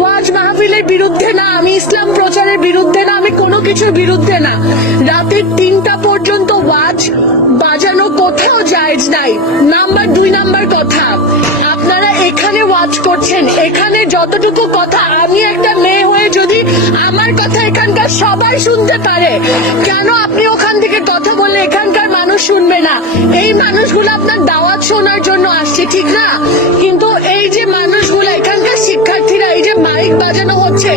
ওয়াজ মাহফিলের বিরুদ্ধে না, আমি ইসলাম প্রচারের বিরুদ্ধে না, আমি কোনো কিছুর বিরুদ্ধে না। রাতের 3টা পর্যন্ত ওয়াজ বাজানো কোথাও জায়েজ নাই। নাম্বার 2 কথা, আপনারা এখানে ওয়াজ করছেন, এখানে যতটুকু কথা, আমি একটা মেয়ে হয়ে যদি আমার কথা এখানকার সবাই শুনতে পারে, কেন আপনি ওখান থেকে কথা বললে এখানকার মানুষ শুনবে না? এই মানুষগুলো আপনার দাওয়াত শোনার জন্য আসছে, ঠিক না? কিন্তু এই যে মানুষগুলো এখানকার শিক্ষার্থীরা, এই যে মাইক বাজানো হচ্ছে,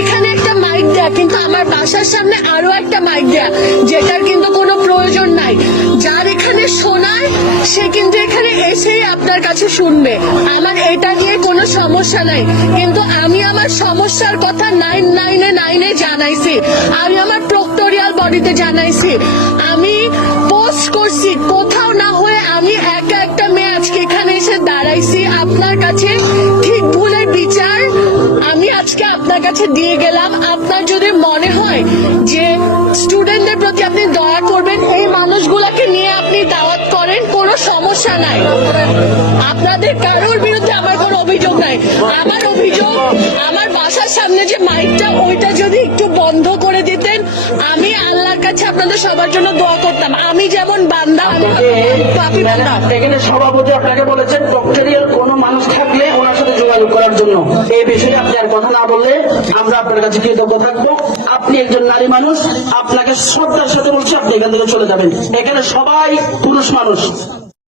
এখানে একটা মাইক দেয়া, কিন্তু আমার বাসার সামনে আরো একটা মাইক দেয়া, যেটার কিন্তু কোনো প্রয়োজন নাই। যার এখানে শোনায় সে কিন্তু এখানে এসেই আপনার কাছে শুনবে। আমার এটা নিয়ে কোনো সমস্যা নাই, কিন্তু আমি আমার সমস্যার কথা 999 জানাইছি, আমি আমার প্রক্টোরিয়াল বডিতে জানাইছি, আমি পোস্ট করছি। কোথাও না হয়ে আমি একা একটা মেয়ে আজকে এখানে এসে দাঁড়াইছি আপনার কাছে। ঠিক ভুলের বিচার আমি আজকে আপনার কাছে দিয়ে গেলাম। আপনার যদি মনে হয় যে স্টুডেন্টদের প্রতি আপনি দয়া করবেন, এই মানুষগুলোকে নিয়ে আপনি দাওয়াত করেন, কোনো সমস্যা নাই। আপনাদের কারোর বিরুদ্ধে আমার কোনো অভিযোগ নাই। আমার অভিযোগ, আমার বাসার সামনে যে মাইকটা, ওইটা যদি একটু বন্ধ করে দিতেন, আমি আল্লাহর কাছে আপনাদের সবার জন্য দোয়া করতাম। আমি যেমন বান্দা, পাপী বান্দা। এখানে সভাপতি আপনাকে বলেছেন প্রক্টোরিয়াল কোনো মানুষ থাকলে ওনার সাথে যোগাযোগ করার জন্য। এই বিষয়ে আপনি আর কথা না বললে আমরা আপনার কাছে কৃতজ্ঞ থাকবো। আপনি একজন নারী মানুষ, আপনাকে শ্রদ্ধার সাথে বলছি আপনি এখান থেকে চলে যাবেন। এখানে সবাই পুরুষ মানুষ।